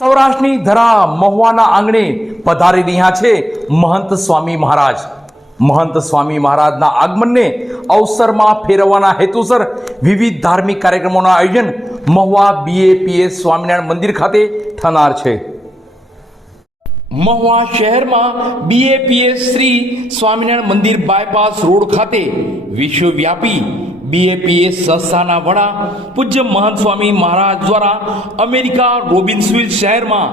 સૌરાષ્ટ્રની ધરા મહુવાના આંગણે પધારી રહ્યા છે મહંત સ્વામી મહારાજ. મહંત સ્વામી મહારાજના આગમનને અવસરમાં ફેરવવાના હેતુસર વિવિધ ધાર્મિક કાર્યક્રમોના આયોજન મહુવા BAPS સ્વામિનારાયણ મંદિર ખાતે થનાર છે. મહુવા શહેરમાં BAPS શ્રી સ્વામિનારાયણ મંદિર બાયપાસ રોડ ખાતે વિશ્વવ્યાપી BAPS સંસ્થાના વડા પૂજ્ય મહંત સ્વામી મહારાજ દ્વારા અમેરિકા રોબિન્સવિલ શહેરમાં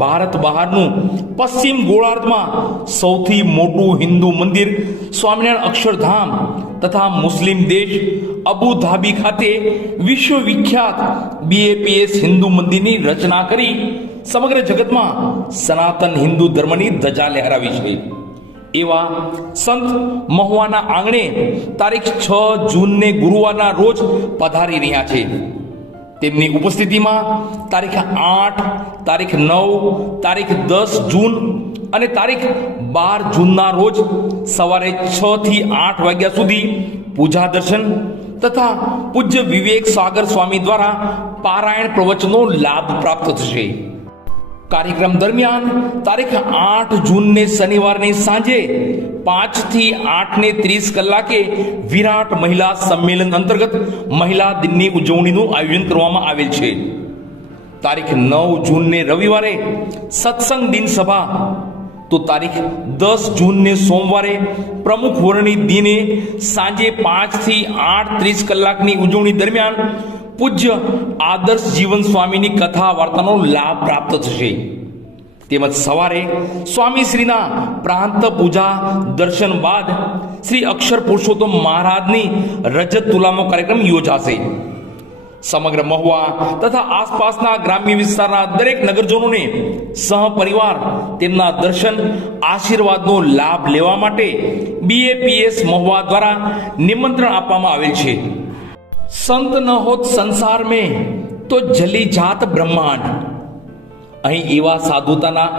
ભારત બહારનું પશ્ચિમ ગોળાર્ધમાં સૌથી મોટું હિન્દુ મંદિર સ્વામિનારાયણ અક્ષરધામ તથા મુસ્લિમ દેશ અબુધાબી ખાતે વિશ્વવિખ્યાત BAPS હિન્દુ મંદિરની રચના કરી સમગ્ર જગતમાં સનાતન હિન્દુ ધર્મની ધજા લહેરાવી છે. એવા સંત મહુવાના આંગણે તારીખ 6 જૂનને ગુરુવારના રોજ પધારી રહ્યા છે. તેમની ઉપસ્થિતિમાં તારીખ 8, તારીખ 9, તારીખ 10 જૂન અને તારીખ 12 જૂનના રોજ સવારે 6 થી 8 વાગ્યા સુધી પૂજા દર્શન તથા પૂજ્ય વિવેક સાગર સ્વામી દ્વારા પારાયણ પ્રવચનનો લાભ પ્રાપ્ત થશે. કાર્યક્રમ દરમિયાન તારીખ 8 જૂનને શનિવારની સાંજે 5 થી 8:30 કલાકે વિરાટ મહિલા સંમેલન અંતર્ગત મહિલા દિનની ઉજવણીનું આયોજન કરવામાં આવેલ છે. તારીખ 9 જૂનને રવિવારે સત્સંગ દિન સભા તો તારીખ 10 જૂનને સોમવારે પ્રમુખ વર્ણિત દિને સાંજે 5 થી 8:30 કલાકની ઉજવણી દરમિયાન પૂજ્ય આદર્શ જીવન સ્વામીની કથા વાર્તાનો લાભ પ્રાપ્ત થશે. તેમજ સવારે સ્વામીશ્રીના પ્રાંત પૂજા દર્શન બાદ શ્રી અક્ષર પુરુષોત્તમ મહારાજની રજત તુલામો કાર્યક્રમ યોજાશે. સમગ્ર મહુવા તથા આસપાસના ગ્રામ્ય વિસ્તારના દરેક નગરજનોને સહપરિવાર તેમના દર્શન આશીર્વાદનો લાભ લેવા માટે BAPS મહુવા દ્વારા નિમંત્રણ આપવામાં આવેલ છે. સંત ન હોત સંસાર મેં તો જલી જાત બ્રહ્માંડ. અહીં એવા સાધુતાના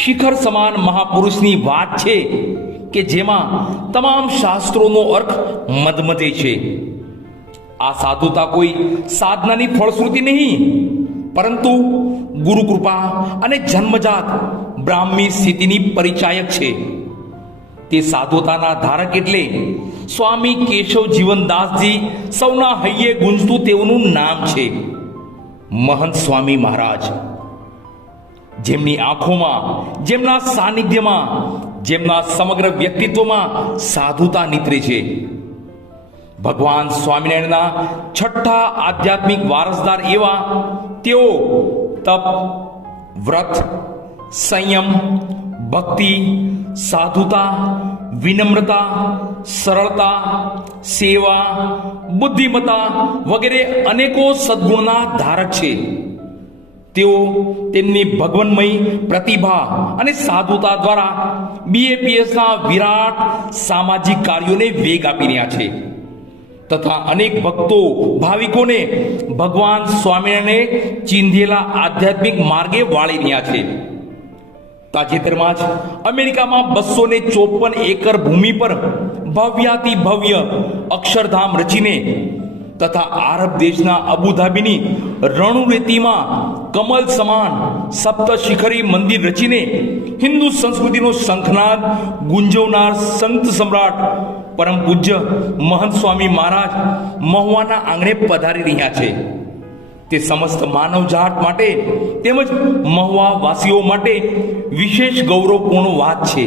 શિખર સમાન મહાપુરુષની વાત છે કે જેમાં તમામ શાસ્ત્રોનો અર્થ મધમધે છે. આ સાધુતા કોઈ સાધનાની ફળશ્રુતિ નહીં, પરંતુ ગુરુ કૃપા અને જન્મજાત બ્રાહ્મી સ્થિતિની પરિચાયક છે. તે સાધુતાના ધારક એટલે સ્વામી કેશવ જીવનદાસજી સૌના હૈયે ગુંજતું તેઓનું નામ છે મહંત સ્વામી મહારાજ. જેમની આંખોમાં, જેમના સાનિધ્યમાં, જેમના સમગ્ર વ્યક્તિત્વમાં સાધુતા નીતરે છે. ભગવાન સ્વામિનારાયણના છઠ્ઠા આધ્યાત્મિક વારસદાર એવા તેઓ તપ, વ્રત, સંયમ, ભક્તિ, સાધુતા, વિનમ્રતા, સરળતા, સેવા, બુદ્ધિમત્તા વગેરે અનેકો સદ્ગુણના ધારક છે. તેઓ તેમની ભગવન્મય પ્રતિભા અને સાધુતા દ્વારા BAPSના વિરાટ સામાજિક કાર્યોને વેગ આપી રહ્યા છે તથા અનેક ભક્તો ભાવિકોને ભગવાન સ્વામિનારાયણે ચીંધેલા આધ્યાત્મિક માર્ગે વાળી રહ્યા છે. તાજેતરમાં જ અમેરિકામાં 254 એકર ભૂમિ પર ભવ્યાતિ ભવ્ય અક્ષરધામ રચીને તથા આરબ દેશના અબુધાબીની રણુરેતીમાં કમલ સમાન સપ્ત શિખરી મંદિર રચીને હિન્દુ સંસ્કૃતિનો શંખનાદ ગુંજવનાર સંત સમ્રાટ પરમ પૂજ્ય મહંત સ્વામી મહારાજ મહુવાના આંગણે પધારી રહ્યા છે. તે સમસ્ત માનવજાત માટે તેમજ મહુવા વાસીઓ માટે વિશેષ ગૌરવપૂર્ણ વાત છે.